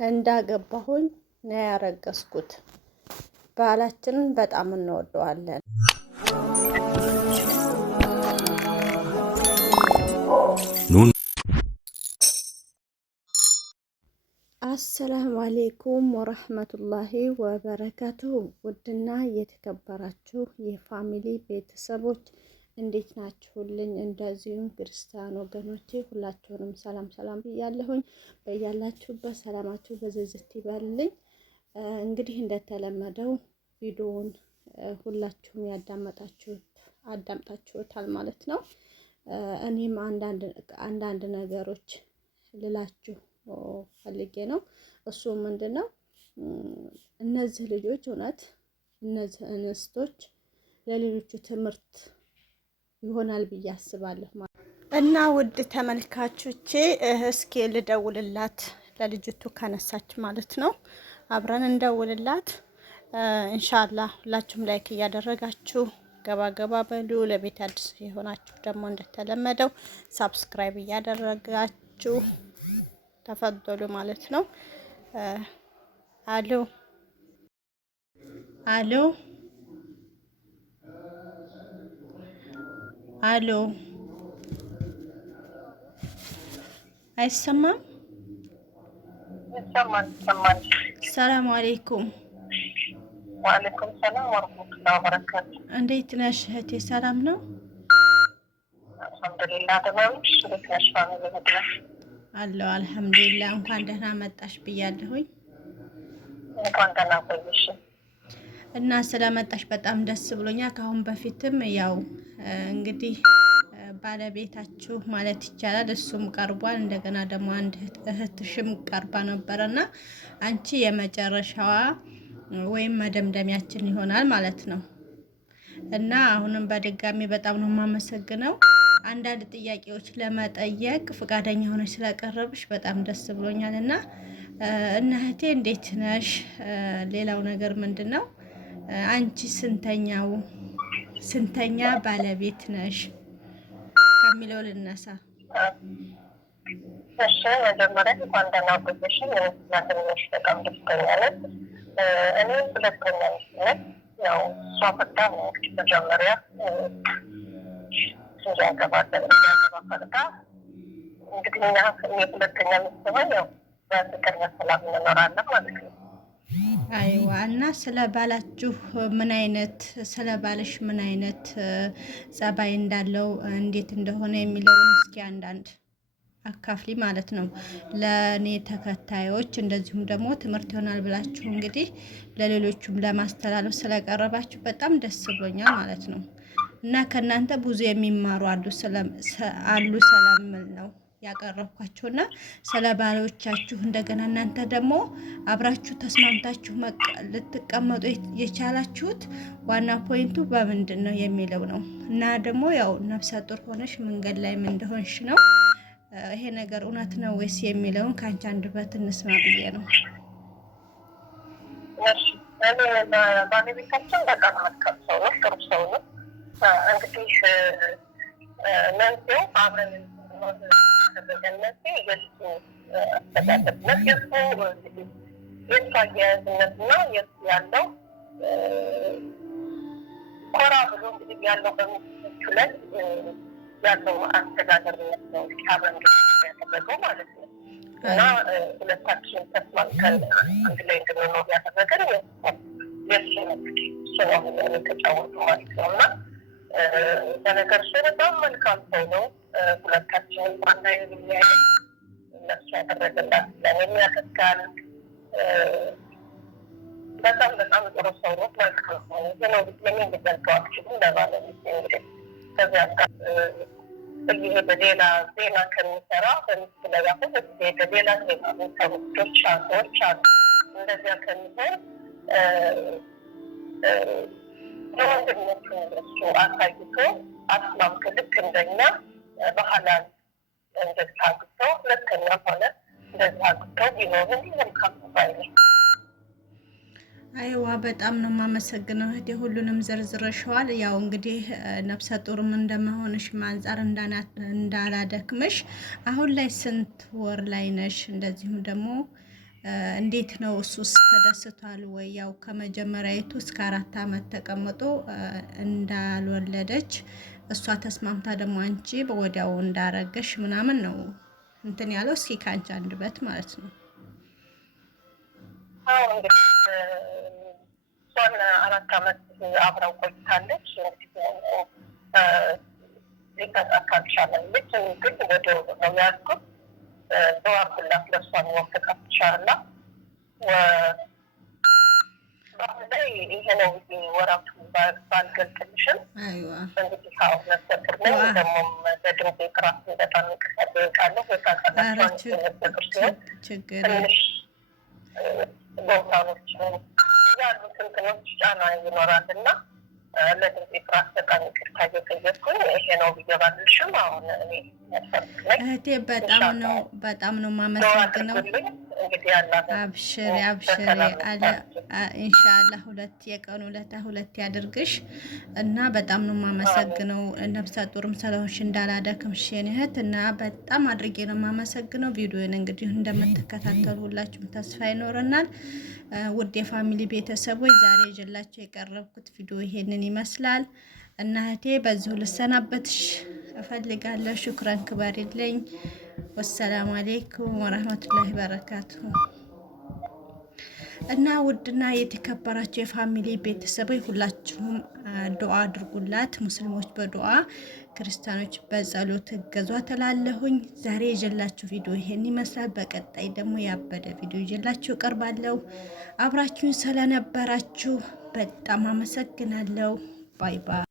እንዳገባሁኝ ነው ያረገዝኩት። ባህላችንን በጣም እንወደዋለን። አሰላሙ አሌይኩም ወረህመቱላሂ ወበረካቱሁ። ውድና የተከበራችሁ የፋሚሊ ቤተሰቦች እንዴት ናችሁልኝ? እንደዚሁም ክርስቲያን ወገኖቼ ሁላችሁንም ሰላም ሰላም ብያለሁኝ። በያላችሁበት ሰላማችሁ በዝዝት ይበልልኝ። እንግዲህ እንደተለመደው ቪዲዮውን ሁላችሁም አዳምጣችሁታል ማለት ነው። እኔም አንዳንድ ነገሮች ልላችሁ ፈልጌ ነው። እሱ ምንድነው እነዚህ ልጆች እውነት እነዚህ እንስቶች ለሌሎቹ ትምህርት ይሆናል ብዬ አስባለሁ እና ውድ ተመልካቾቼ እስኪ ልደውልላት ለልጅቱ ከነሳች ማለት ነው። አብረን እንደውልላት ኢንሻአላህ። ሁላችሁም ላይክ እያደረጋችሁ ገባ በሉ። ለቤት አዲስ የሆናችሁ ደግሞ እንደተለመደው ሳብስክራይብ እያደረጋችሁ ተፈضሉ ማለት ነው። አሎ አሎ አሎ፣ አይሰማም? ይሰማል። ሰላም አለይኩም። ወአለይኩም ሰላም ወራህመቱላሂ ወበረካቱ። እንዴት ነሽ እህቴ? ሰላም ነው? አልሐምዱሊላህ ደህና ነሽ? አለሁ አልሐምዱሊላህ። እንኳን ደህና መጣሽ ብያለሁኝ። እንኳን ደህና ቆየሽ። እና ስለመጣሽ በጣም ደስ ብሎኛል። ከአሁን በፊትም ያው እንግዲህ ባለቤታችሁ ማለት ይቻላል እሱም ቀርቧል። እንደገና ደግሞ አንድ እህትሽም ቀርባ ነበረና አንቺ የመጨረሻዋ ወይም መደምደሚያችን ይሆናል ማለት ነው። እና አሁንም በድጋሚ በጣም ነው የማመሰግነው። አንዳንድ ጥያቄዎች ለመጠየቅ ፈቃደኛ ሆነሽ ስለቀረብሽ በጣም ደስ ብሎኛል። እና እህቴ እንዴት ነሽ? ሌላው ነገር ምንድነው አንቺ ስንተኛ ባለቤት ነሽ ከሚለው ልነሳ። እሺ መጀመሪያ እንኳን ደህና ቆየሽ። ስለተገኘሽ በጣም ደስተኛ ነኝ። እኔ ሁለተኛ ነኝ። ያው እሷ ፈታ ነው መጀመሪያ ያገባ ፈታ። እንግዲህ እኛ ሁለተኛ ሚስሆን ያው በፍቅር በሰላም እንኖራለን ማለት ነው። አይዋ። እና ስለ ባላችሁ ስለ ባልሽ ምን አይነት ጸባይ እንዳለው እንዴት እንደሆነ የሚለውን እስኪ አንዳንድ አካፍሊ ማለት ነው ለእኔ ተከታዮች፣ እንደዚሁም ደግሞ ትምህርት ይሆናል ብላችሁ እንግዲህ ለሌሎቹም ለማስተላለፍ ስለቀረባችሁ በጣም ደስ ብሎኛል ማለት ነው። እና ከእናንተ ብዙ የሚማሩ አሉ ስለምል ነው ያቀረብኳችሁና ስለ ባሎቻችሁ እንደገና እናንተ ደግሞ አብራችሁ ተስማምታችሁ ልትቀመጡ የቻላችሁት ዋና ፖይንቱ በምንድን ነው የሚለው ነው። እና ደግሞ ያው ነፍሰ ጡር ሆነሽ መንገድ ላይ ምን እንደሆንሽ ነው። ይሄ ነገር እውነት ነው ወይስ የሚለውን ከአንቺ አንደበት እንስማ ብዬ ነው። እሺ ባለቤታችን በጣም መልካም ሰው ነው፣ ጥሩ ሰው ነው። እንግዲህ መንስኤው አብረን ተበገነት የሱ አስተዳደርነት የሱ አያያዝነትና የሱ ያለው ኮራ ብሎ እንግዲህ ያለው በሚስቶቹ ላይ ያለው አስተዳደርነት ነው እንግዲህ አብረን ያደረገው ማለት ነው። እና ሁለታችን ተስማምተን አንድ ላይ እንድንኖር ያደረገን የሱ እንግዲህ እሱ ነው የተጫወቱ ማለት ነው። እና በነገር እሱ በጣም መልካም ሰው ነው። ሁለታችንም ዋና የሚያይ እነሱ ያደረገላት ለእኔም ያደርጋል። በጣም ጥሩ ሰው ነው፣ መልካም ሰው ነው። ግን ለምን ሊገልጸው አልችልም። ለባለቤት እንግዲህ ከዚያ ጋር እየሄደ ሌላ ዜና ከሚሰራ በሚስት ላይ አሁን ሄደ ሌላ ዜና የሚሰሩ ልጆች ሰዎች አሉ። እንደዚያ ከሚሆን የወንድነቱን እሱ አሳይቶ አስማምቶ ልክ እንደኛ ባህላል እንደዚህ አግብተው ሁለተኛ ሆነ እንደዚህ አግብተው ቢኖሩ መልካም ባይ ነው። አይዋ በጣም ነው የማመሰግነው እህቴ። ሁሉንም ዘርዝረሽዋል። ያው እንግዲህ ነፍሰ ጡርም እንደመሆንሽ አንጻር እንዳላደክምሽ፣ አሁን ላይ ስንት ወር ላይ ነሽ? እንደዚሁም ደግሞ እንዴት ነው እሱስ ተደስቷል ወይ? ያው ከመጀመሪያዊቱ እስከ 4 ዓመት ተቀምጦ እንዳልወለደች እሷ ተስማምታ ደግሞ አንቺ ወዲያው እንዳረገሽ ምናምን ነው እንትን ያለው። እስኪ ካንቺ አንደበት ማለት ነው። አዎ እንግዲህ እሷን 4 ዓመት አብረው ቆይታለች። ሊፈጣ ካልቻለም ልጅ ግን ወዲያው ነው ያልኩት። በዋብላት ለእሷን ወፍቃት ይቻላል። በአሁን ላይ ይሄ ነው ወራቱ ባልገልጽልሽም እንግዲህ ካሁ መሰጥር ነው። ደግሞም በድምጤ ጥራት በጣም ይቀሳደቃለሁ። በታቃላቸውን ሲሆን ትንሽ ቦታኖች ያሉት እንትኖች ጫና ይኖራል እና ለድምጤ ጥራት በጣም ይቅርታ እየጠየቅኩኝ ይሄ ነው ብዬ ባልልሽም አሁን እኔ እህቴ በጣም ነው የማመሰግነው። አብሽሪ አለ ኢንሻአላህ የቀኑ ሁለት ያድርግሽ እና በጣም ነው የማመሰግነው። ነፍሰ ጡርም ስለሆንሽ እንዳላደክምሽ የኔ እህት እና በጣም አድርጌ ነው የማመሰግነው። ቪዲዮን እንግዲህ እንደምትከታተሉ ሁላችሁም ተስፋ ይኖረናል። ውድ የፋሚሊ ቤተሰቦች ዛሬ ይዤላችሁ የቀረብኩት ቪዲዮ ይሄንን ይመስላል እና እህቴ በዚሁ ልሰናበትሽ እፈልጋለሁ። ሹክራን ክበሪልኝ። ወሰላሙ አለይኩም ወራህመቱላሂ በረካቱሁ። እና ውድና የተከበራችሁ የፋሚሊ ቤተሰቦች ሁላችሁም ዱዓ አድርጉላት። ሙስሊሞች በዱዓ ክርስቲያኖች በጸሎት እገዟ ተላለሁኝ። ዛሬ ይዤላችሁ ቪዲዮ ይሄን ይመስላል። በቀጣይ ደግሞ ያበደ ቪዲዮ ይዤላችሁ እቀርባለሁ። አብራችሁን ስለነበራችሁ በጣም አመሰግናለሁ። ባይ ባይ።